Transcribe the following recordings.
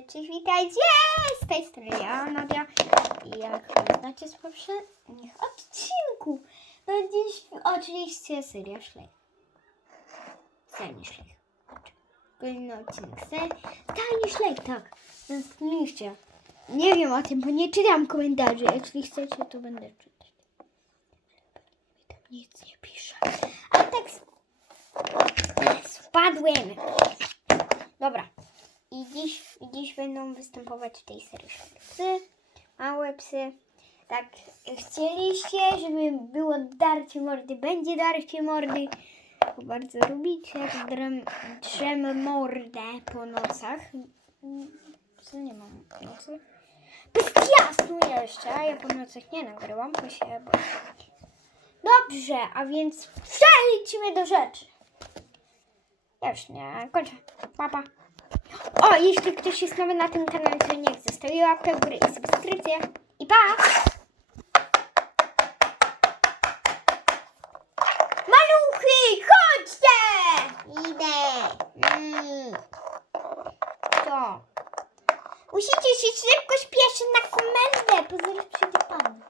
cześć, witajcie! Z tej strony ja, Nadia. I jak znacie z poprzednich odcinków, no dziś oczywiście seria Szlej. Seria Szlej. Kolejny odcinek. Se- Tajny Szlej, tak. Tęskniliście. Nie wiem o tym, bo nie czytam komentarzy. Jeśli chcecie, to będę czytać. Nic nie piszę. Ale tak sp- spadłem. Dobra. I dziś, i dziś będą występować w tej serii psy, małe psy. Tak, chcieliście, żeby było darcie mordy, będzie darcie mordy. Bardzo lubicie, jak drem, drzem mordę po nocach. Co nie mam nocy? Bez jasnu jeszcze, ja po nocach nie nagrywam, bo się boję. Dobrze, a więc przejdźmy do rzeczy. Już nie kończę. Papa. O, jeśli ktoś jest nowy na tym kanale, to niech zostawi łapkę w górę i subskrypcję. I pa! Maluchy, chodźcie! Idę. Mm. Musicie się szybko śpieszyć na komendę, bo zaraz przyjdzie pan.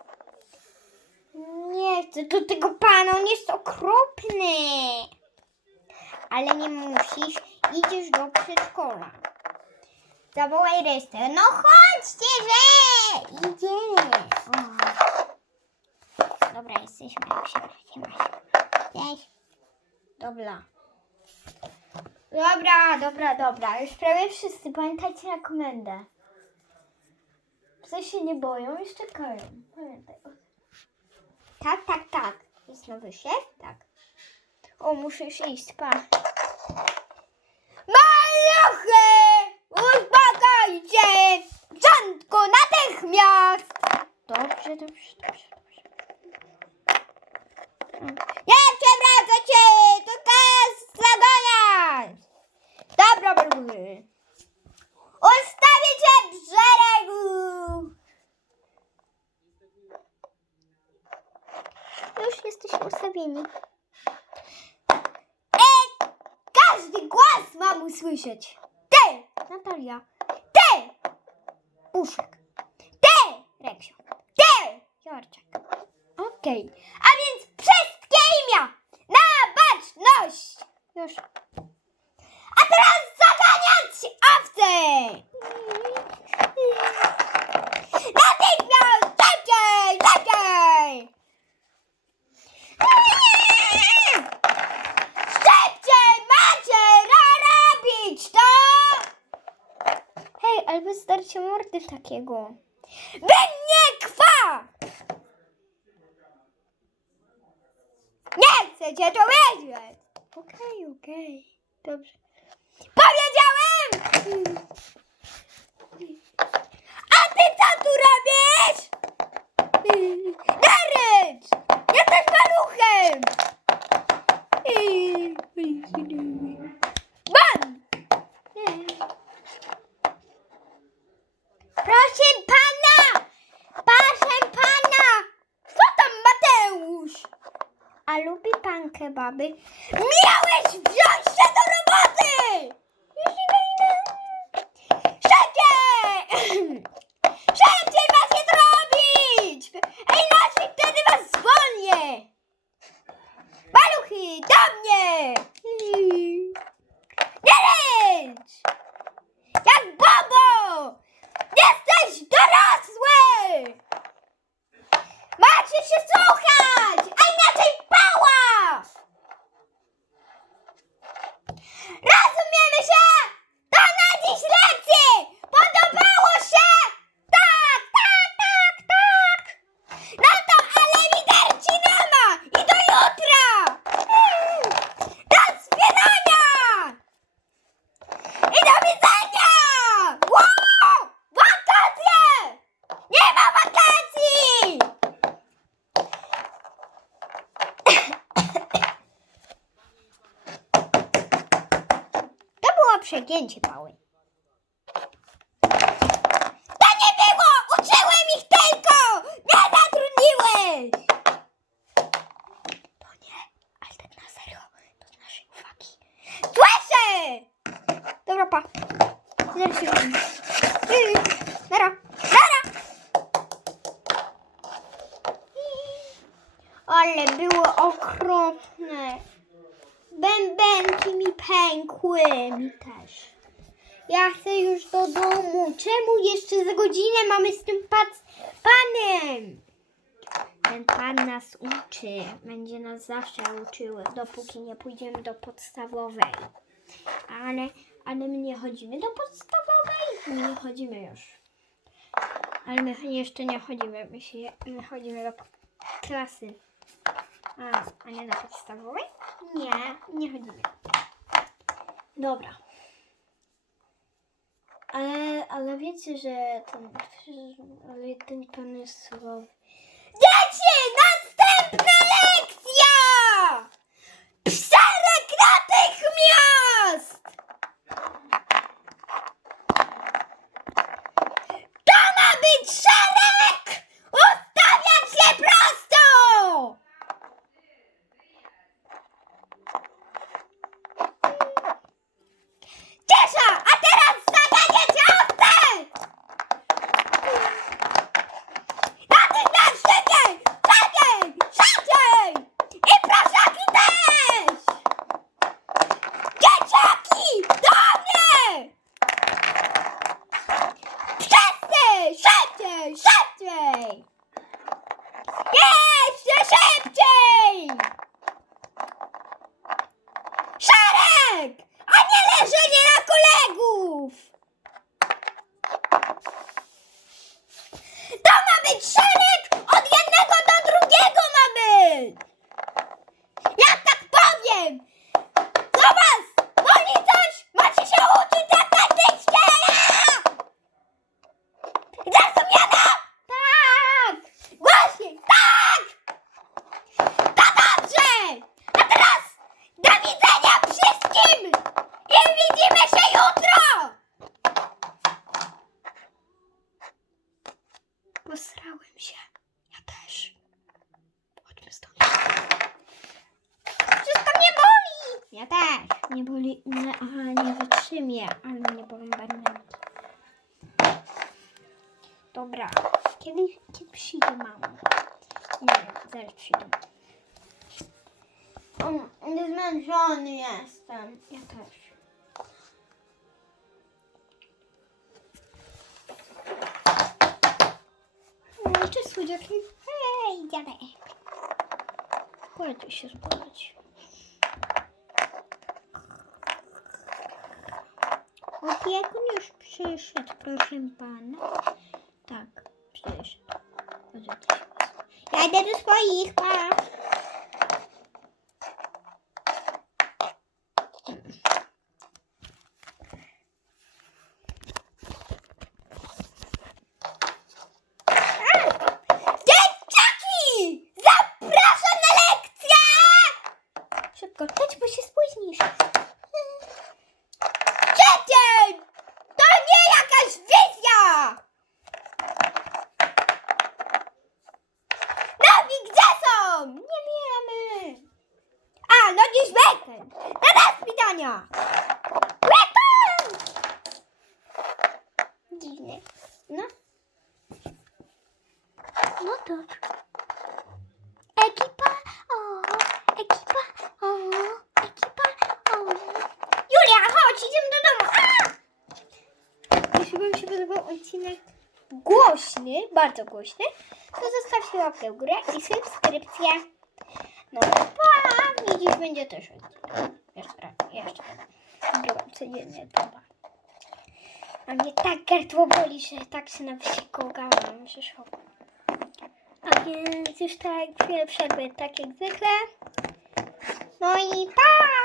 Nie chcę do tego pana, on jest okropny. Ale nie musisz, idziesz do przedszkola. Zawołaj resztę. No chodźcie, że! Idziemy. O. Dobra, jesteśmy. Dobra. Dobra, dobra, dobra. Już prawie wszyscy. Pamiętajcie na komendę. Psy się nie boją, już czekają. Pamiętaj. Tak, tak, tak. Jest nowy szef? Tak. O, muszę już iść, pa. Maluchy! Uspokojcie! Rządku, natychmiast! Dobrze, dobrze, dobrze, dobrze. Nie przewracacie! To kas zaganiać! Dobra, maluchy. Ustawię cię w szeregu! Już jesteśmy ustawieni. E, każdy głos mam usłyszeć. Ty, Natalia. Ty, Uszek. Ty, Reksio. Ty, Jorczek. Okej. A takiego. Wy nie! Nie chcecie to wiedzieć! Okej, okej, dobrze. Powiedziałem! A ty co tu robisz? Darycz! Jesteś maluchem! Ban! Proszę pana! Proszę pana! Co tam Mateusz? A lubi pan kebaby? Miałeś wziąć przegięcie mały. To nie było! Uczyłem ich tylko! Nie zatrudniłeś! To nie, ale tak na serio, to z naszej uwagi. Słyszę! Dobra, pa. Zaraz się widzimy. Nara, nara! Ale było okropne. Bębenki mi pękły. Mi też. Ja chcę już do domu. Czemu jeszcze za godzinę mamy z tym panem? Ten pan nas uczy. Będzie nas zawsze uczył, dopóki nie pójdziemy do podstawowej. Ale, ale my nie chodzimy do podstawowej. My nie chodzimy już. Ale my jeszcze nie chodzimy. My, się, my chodzimy do klasy. A, a nie do podstawowej? Nie, nie chodzimy. Dobra. Ale, ale wiecie, że ten, ale ten pan jest surowy. Dzieci! Następna lekcja! Przerek natychmiast! To ma być szereg! Ustawiać się prosto! Ciesza! A teraz zaganiecie ostre! Natychmiast szybciej! Szybciej! Szybciej! I proszaki też! Dzieciaki! Do mnie! Wszyscy! Szybciej! Szybciej! Jeszcze szybciej! Szereg! A nie leżenie na kolegów! To ma być szereg! Od jednego do drugiego ma być! Ja tak powiem! Co was? Boli coś? Macie się uczyć jak taktycznie! Zrozumiano? Tak! Głośniej! Tak! To dobrze! A teraz do widzenia wszystkim! I widzimy się jutro! Posrałem się. Ja też. Chodźmy stąd. Wszystko mnie boli! Ja też. Nie boli... Nie, aha, nie wytrzymię, ale mnie bolą bębenki. Dobra. Kiedy, kiedy przyjdzie mama? Nie wiem, zaraz przyjdę. Zmęczony jestem. Ja też. O, Cześć słodziaki. Hej, dziadek. Kładzie się spać. Opiekun już przyszedł, proszę pana. Tak, przyszedł. Ja idę do swoich, pa. Dzieciaki! Zapraszam na lekcję! Szybko, chodź, bo się spóźnisz. Dziecię! To nie jakaś wizja! Nowi, gdzie są? Nie wiemy. A, no dziś weekend. Na Weekend! Dziwne. No. No dobrze. Ekipa, o, ekipa, o, ekipa, o. Julia, chodź, idziemy do domu. A! Jeśli Wam się podobał odcinek głośny, bardzo głośny, to zostawcie łapkę w górę i subskrypcję. No pa! I dziś będzie też odcinek. Jeszcze. Nagrywam codziennie, to pa. A mnie tak gardło boli, że tak się nawsikogałam, że szok. A więc już tak chwilę przerwy, tak jak zwykle. No i pa!